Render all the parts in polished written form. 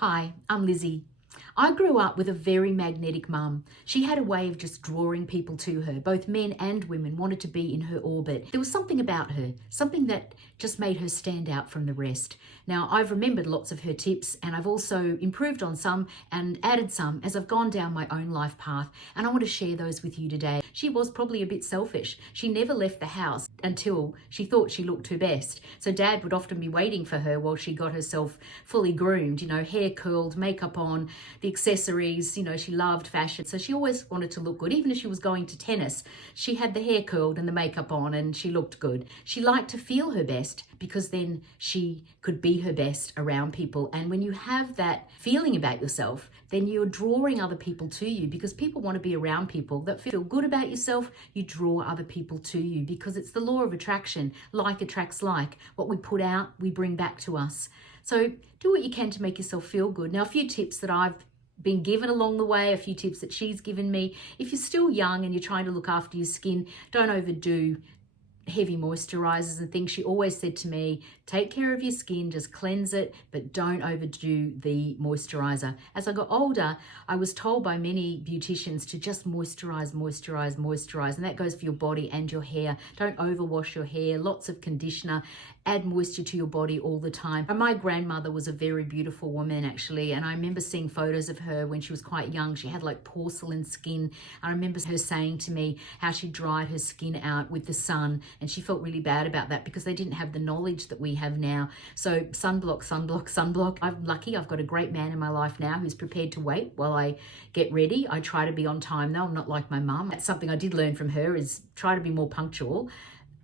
Hi, I'm Lizzie. I grew up with a very magnetic mum. She had a way of just drawing people to her. Both men and women wanted to be in her orbit. There was something about her, something that just made her stand out from the rest. Now, I've remembered lots of her tips, and I've also improved on some and added some as I've gone down my own life path, and I want to share those with you today. She was probably a bit selfish. She never left the house until she thought she looked her best. So Dad would often be waiting for her while she got herself fully groomed, hair curled, makeup on, the accessories, she loved fashion. So she always wanted to look good. Even if she was going to tennis, she had the hair curled and the makeup on and she looked good. She liked to feel her best because then she could be her best around people. And when you have that feeling about yourself, then you're drawing other people to you because people want to be around people that feel good about yourself. You draw other people to you because it's the law of attraction. Like attracts like. What we put out, we bring back to us. So do what you can to make yourself feel good. Now, a few tips that I've been given along the way, a few tips that she's given me. If you're still young and you're trying to look after your skin, don't overdo heavy moisturizers and things. She always said to me, take care of your skin, just cleanse it, but don't overdo the moisturizer. As I got older, I was told by many beauticians to just moisturize, moisturize, moisturize, and that goes for your body and your hair. Don't overwash your hair, lots of conditioner, add moisture to your body all the time. And my grandmother was a very beautiful woman actually, and I remember seeing photos of her when she was quite young. She had like porcelain skin. I remember her saying to me how she dried her skin out with the sun, and she felt really bad about that because they didn't have the knowledge that we have now. So sunblock, sunblock, sunblock. I'm lucky I've got a great man in my life now who's prepared to wait while I get ready. I try to be on time though. I'm not like my mum. That's something I did learn from her, is try to be more punctual.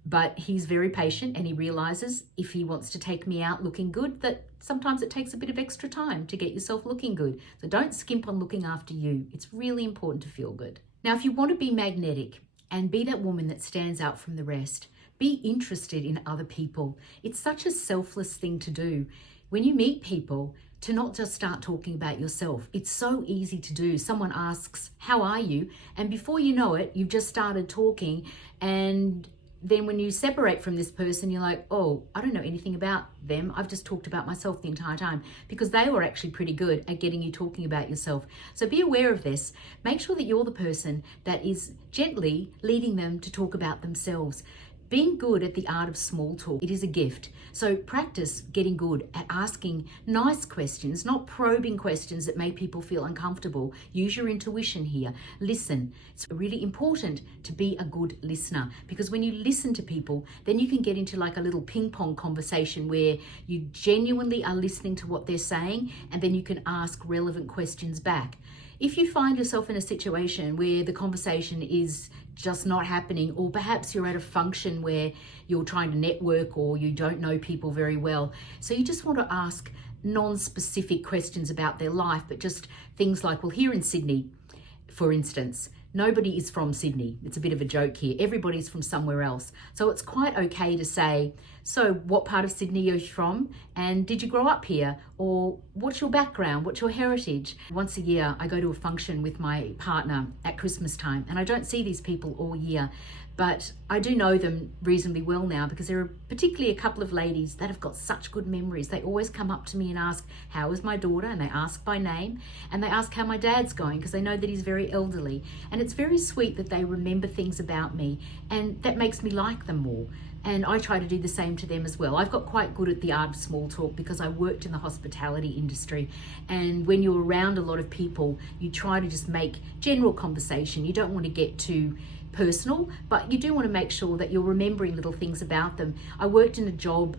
But he's very patient and he realizes if he wants to take me out looking good, that sometimes it takes a bit of extra time to get yourself looking good. So don't skimp on looking after you. It's really important to feel good. Now, if you want to be magnetic and be that woman that stands out from the rest, be interested in other people. It's such a selfless thing to do. When you meet people, to not just start talking about yourself. It's so easy to do. Someone asks, how are you? And before you know it, you've just started talking, and then when you separate from this person, you're like, oh, I don't know anything about them. I've just talked about myself the entire time, because they were actually pretty good at getting you talking about yourself. So be aware of this. Make sure that you're the person that is gently leading them to talk about themselves. Being good at the art of small talk, it is a gift. So practice getting good at asking nice questions, not probing questions that make people feel uncomfortable. Use your intuition here. Listen. It's really important to be a good listener, because when you listen to people, then you can get into like a little ping pong conversation where you genuinely are listening to what they're saying, and then you can ask relevant questions back. If you find yourself in a situation where the conversation is just not happening, or perhaps you're at a function where you're trying to network or you don't know people very well, so you just want to ask non-specific questions about their life, but just things like, well, here in Sydney, for instance, nobody is from Sydney. It's a bit of a joke here. Everybody's from somewhere else. So it's quite okay to say, so what part of Sydney are you from? And did you grow up here? Or what's your background? What's your heritage? Once a year, I go to a function with my partner at Christmas time, and I don't see these people all year. But I do know them reasonably well now, because there are particularly a couple of ladies that have got such good memories. They always come up to me and ask, how is my daughter? And they ask by name, and they ask how my dad's going, because they know that he's very elderly. And it's very sweet that they remember things about me, and that makes me like them more. And I try to do the same to them as well. I've got quite good at the art of small talk because I worked in the hospitality industry. And when you're around a lot of people, you try to just make general conversation. You don't want to get too personal, but you do want to make sure that you're remembering little things about them. I worked in a job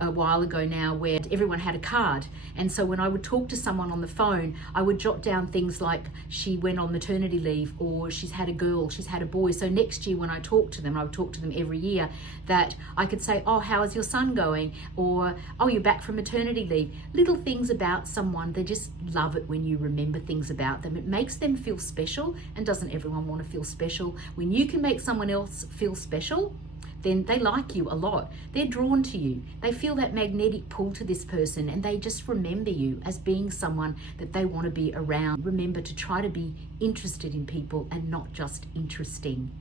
a while ago now where everyone had a card, and so when I would talk to someone on the phone, I would jot down things like she went on maternity leave, or she's had a girl, she's had a boy. So next year when I talk to them, I would talk to them every year, that I could say, oh, how is your son going? Or, oh, you're back from maternity leave. Little things about someone, they just love it when you remember things about them. It makes them feel special, and doesn't everyone want to feel special? When you can make someone else feel special, then they like you a lot. They're drawn to you. They feel that magnetic pull to this person, and they just remember you as being someone that they want to be around. Remember to try to be interested in people and not just interesting.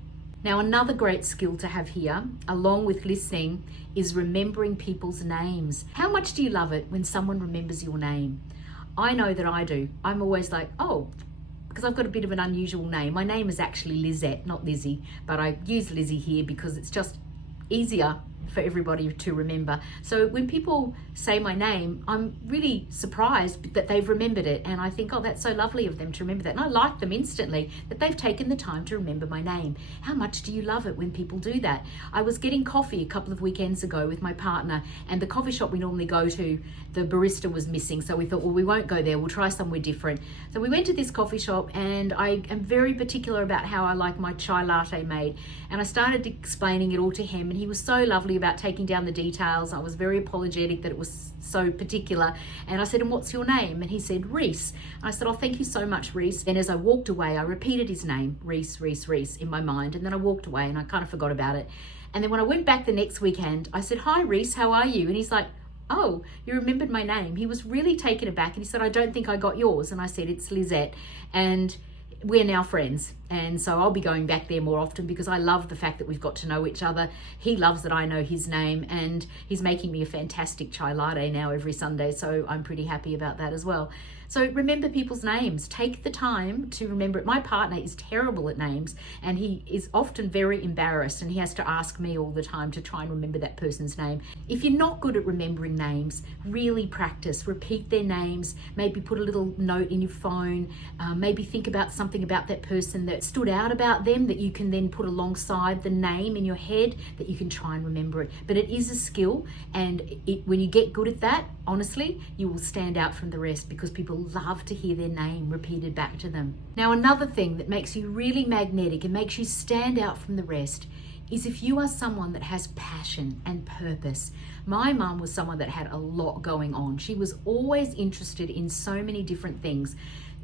Now, another great skill to have here, along with listening, is remembering people's names. How much do you love it when someone remembers your name? I know that I do. I'm always like, oh, because I've got a bit of an unusual name. My name is actually Lizette, not Lizzie, but I use Lizzie here because it's just easier for everybody to remember. So when people say my name, I'm really surprised that they've remembered it, and I think, oh, that's so lovely of them to remember that, and I like them instantly that they've taken the time to remember my name. How much do you love it when people do that? I was getting coffee a couple of weekends ago with my partner, and the coffee shop we normally go to, the barista was missing, so we thought, well, we won't go there, we'll try somewhere different. So we went to this coffee shop, and I am very particular about how I like my chai latte made, and I started explaining it all to him, and he was so lovely about taking down the details. I was very apologetic that it was so particular, and I said, and what's your name? And he said, Reese. And I said, oh, thank you so much, Reese. And as I walked away, I repeated his name, Reese, Reese, Reese, in my mind, and then I walked away and I kind of forgot about it. And then when I went back the next weekend, I said, hi, Reese, how are you? And he's like, oh, you remembered my name. He was really taken aback, and he said, I don't think I got yours. And I said, it's Lizette, and we're now friends. And so I'll be going back there more often because I love the fact that we've got to know each other. He loves that I know his name, and he's making me a fantastic chai latte now every Sunday, so I'm pretty happy about that as well. So remember people's names. Take the time to remember it. My partner is terrible at names, and he is often very embarrassed, and he has to ask me all the time to try and remember that person's name. If you're not good at remembering names, really practice. Repeat their names. Maybe put a little note in your phone. Maybe think about something about that person that stood out about them that you can then put alongside the name in your head, that you can try and remember it. But it is a skill, and when you get good at that, honestly, you will stand out from the rest because people love to hear their name repeated back to them. Now, another thing that makes you really magnetic and makes you stand out from the rest is if you are someone that has passion and purpose. My mum was someone that had a lot going on. She was always interested in so many different things.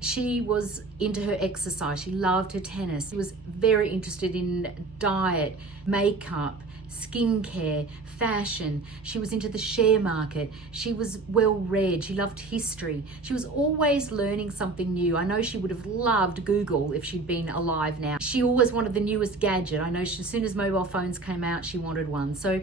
She was into her exercise. She loved her tennis. She was very interested in diet, makeup, skincare, fashion. She was into the share market. She was well read. She loved history. She was always learning something new. I know she would have loved Google if she'd been alive now. She always wanted the newest gadget. I know as soon as mobile phones came out, she wanted one. So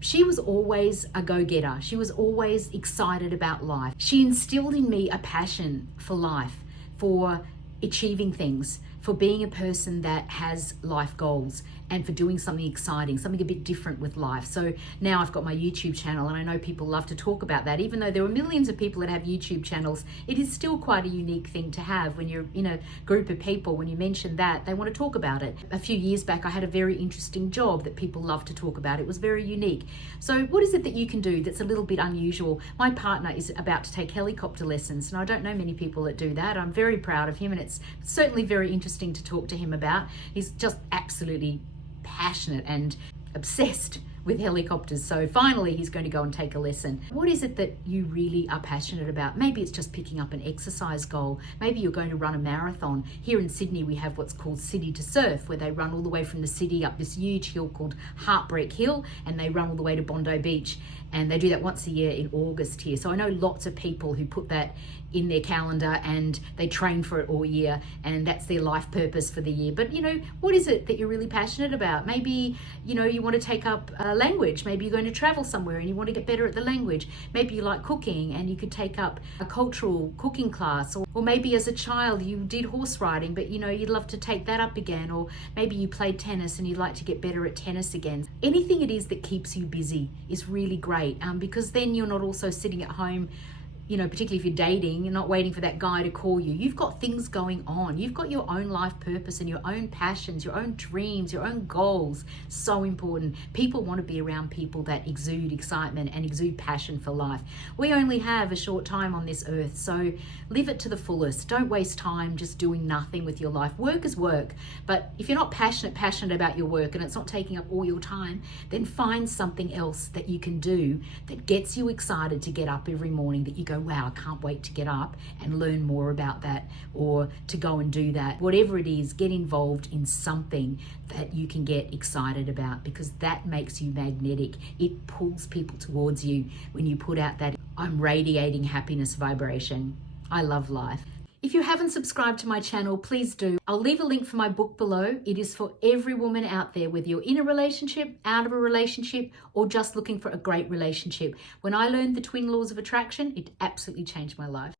she was always a go-getter. She was always excited about life. She instilled in me a passion for life, for achieving things, for being a person that has life goals, and for doing something exciting, something a bit different with life. So now I've got my YouTube channel, and I know people love to talk about that. Even though there are millions of people that have YouTube channels, it is still quite a unique thing to have. When you're in a group of people, when you mention that, they want to talk about it. A few years back, I had a very interesting job that people love to talk about. It was very unique. So what is it that you can do that's a little bit unusual? My partner is about to take helicopter lessons, and I don't know many people that do that. I'm very proud of him, and it's certainly very interesting to talk to him about. He's just absolutely passionate and obsessed with helicopters. So finally he's going to go and take a lesson. What is it that you really are passionate about? Maybe it's just picking up an exercise goal. Maybe you're going to run a marathon. Here in Sydney we have what's called City to Surf, where they run all the way from the city up this huge hill called Heartbreak Hill, and they run all the way to Bondi Beach, and they do that once a year in August here. So I know lots of people who put that in their calendar and they train for it all year, and that's their life purpose for the year. But what is it that you're really passionate about? Maybe you want to take up a language. Maybe you're going to travel somewhere and you want to get better at the language. Maybe you like cooking and you could take up a cultural cooking class, or maybe as a child you did horse riding, but you'd love to take that up again. Or maybe you played tennis and you'd like to get better at tennis again. Anything it is that keeps you busy is really great, because then you're not also sitting at home, particularly if you're dating, you're not waiting for that guy to call you. You've got things going on. You've got your own life purpose and your own passions, your own dreams, your own goals. So important. People want to be around people that exude excitement and exude passion for life. We only have a short time on this earth, so live it to the fullest. Don't waste time just doing nothing with your life. Work is work, but if you're not passionate about your work and it's not taking up all your time, then find something else that you can do that gets you excited to get up every morning, that you go, wow, I can't wait to get up and learn more about that, or to go and do that. Whatever it is, get involved in something that you can get excited about, because that makes you magnetic. It pulls people towards you when you put out that I'm radiating happiness vibration. I love life. If you haven't subscribed to my channel, please do. I'll leave a link for my book below. It is for every woman out there, whether you're in a relationship, out of a relationship, or just looking for a great relationship. When I learned the twin laws of attraction, it absolutely changed my life.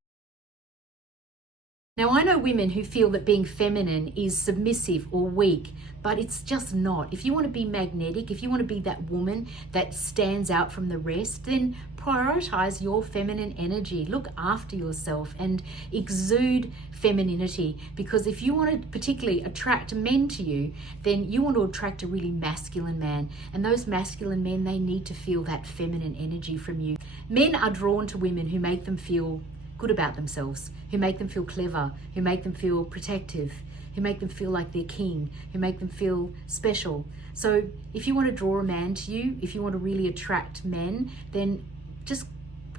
Now, I know women who feel that being feminine is submissive or weak, but it's just not. If you want to be magnetic, if you want to be that woman that stands out from the rest, then prioritize your feminine energy. Look after yourself and exude femininity, because if you want to particularly attract men to you, then you want to attract a really masculine man. And those masculine men, they need to feel that feminine energy from you. Men are drawn to women who make them feel good about themselves, who make them feel clever, who make them feel protective, who make them feel like they're king, who make them feel special. So if you want to draw a man to you, if you want to really attract men, then just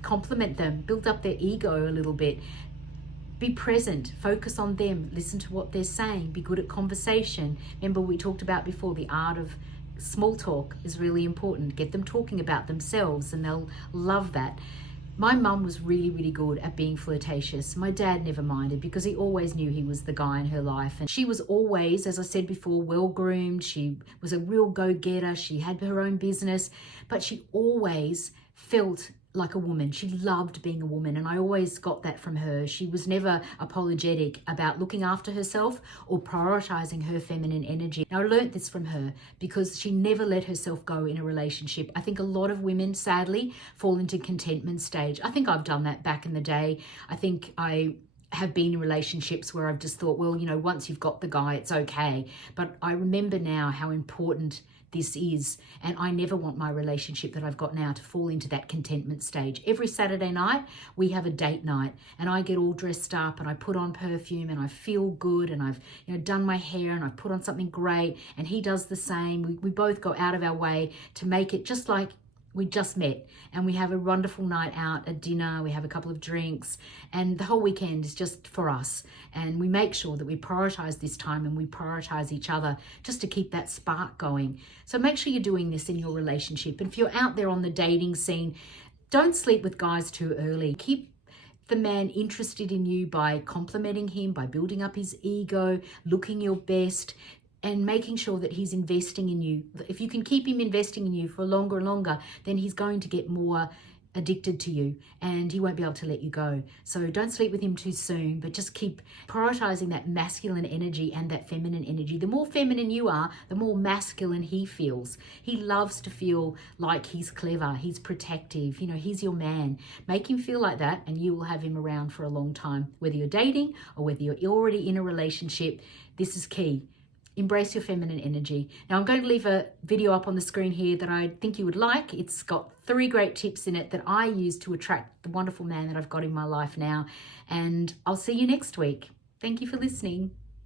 compliment them, build up their ego a little bit. Be present, focus on them, listen to what they're saying, be good at conversation. Remember, we talked about before, the art of small talk is really important. Get them talking about themselves and they'll love that. My mum was really, really good at being flirtatious. My dad never minded because he always knew he was the guy in her life. And she was always, as I said before, well-groomed. She was a real go-getter. She had her own business, but she always felt like a woman. She loved being a woman, and I always got that from her. She was never apologetic about looking after herself or prioritizing her feminine energy. Now, I learned this from her because she never let herself go in a relationship. I think a lot of women, sadly, fall into contentment stage. I think I've done that back in the day. I think I have been in relationships where I've just thought, well, once you've got the guy, it's okay. But I remember now how important this is, and I never want my relationship that I've got now to fall into that contentment stage. Every Saturday night we have a date night, and I get all dressed up and I put on perfume and I feel good, and I've done my hair and I've put on something great, and he does the same. We both go out of our way to make it just like we just met, and we have a wonderful night out at dinner. We have a couple of drinks, and the whole weekend is just for us. And we make sure that we prioritize this time and we prioritize each other just to keep that spark going. So make sure you're doing this in your relationship. And if you're out there on the dating scene, don't sleep with guys too early. Keep the man interested in you by complimenting him, by building up his ego, looking your best, and making sure that he's investing in you. If you can keep him investing in you for longer and longer, then he's going to get more addicted to you and he won't be able to let you go. So don't sleep with him too soon, but just keep prioritizing that masculine energy and that feminine energy. The more feminine you are, the more masculine he feels. He loves to feel like he's clever, he's protective, he's your man. Make him feel like that and you will have him around for a long time. Whether you're dating or whether you're already in a relationship, this is key. Embrace your feminine energy. Now, I'm going to leave a video up on the screen here that I think you would like. It's got 3 great tips in it that I use to attract the wonderful man that I've got in my life now. And I'll see you next week. Thank you for listening.